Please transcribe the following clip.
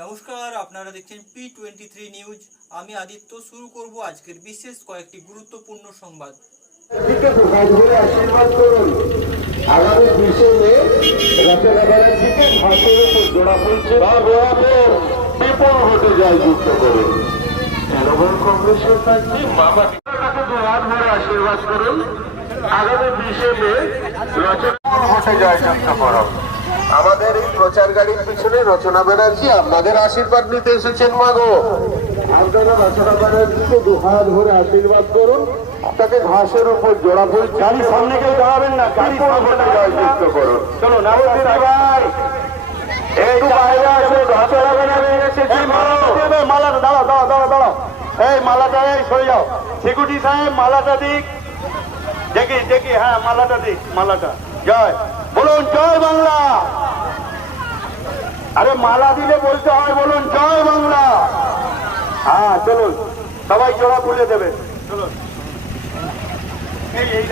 নমস্কার আপনারা দেখছেন পি টোয়েন্টি থ্রি নিউজ আমি আদিত্য শুরু করব আজকের বিশেষ কয়েকটি গুরুত্বপূর্ণ সংবাদ। হাত আগামী বিশে মে উপর জোড়া ফুলছে বা যুক্ত করুন। তৃণমূল কংগ্রেসের মামা হাত আশীর্বাদ করুন আগামী বিশে মে রচনা ভোটে জয় যুক্ত করুন। আমাদের এই প্রচার গাড়ির পিছনে রচনা ব্যানার্জি আপনাদের আশীর্বাদ নিতে এসেছেন মাগো আপনারা রচনা ব্যানার্জিকে দু হাত ধরে আশীর্বাদ করুন। তাকে ঘাসের উপর জোড়া ফুল গাড়ি সামনে কেউ দাঁড়াবেন না গাড়ি জয়যুক্ত করুন। চলো নবদ্বীপ ভাই। একটু বাইরে আসো রচনা ব্যানার্জি এসেছে মালাটা দাঁড়াও দাঁড়াও দাঁড়াও দাঁড়াও। এই মালাটা এই সরে যাও। সিকিউরিটি সাহেব মালাটা দিক। দেখি দেখি হ্যাঁ মালাটা দিক মালাটা। জয়। বলুন, জয় বাংলা। আরে মালা দিলে বলতে হয়, বলুন, জয় বাংলা। হ্যাঁ চলুন, সবাই জোড়া খুলে দেবে। চলুন। এই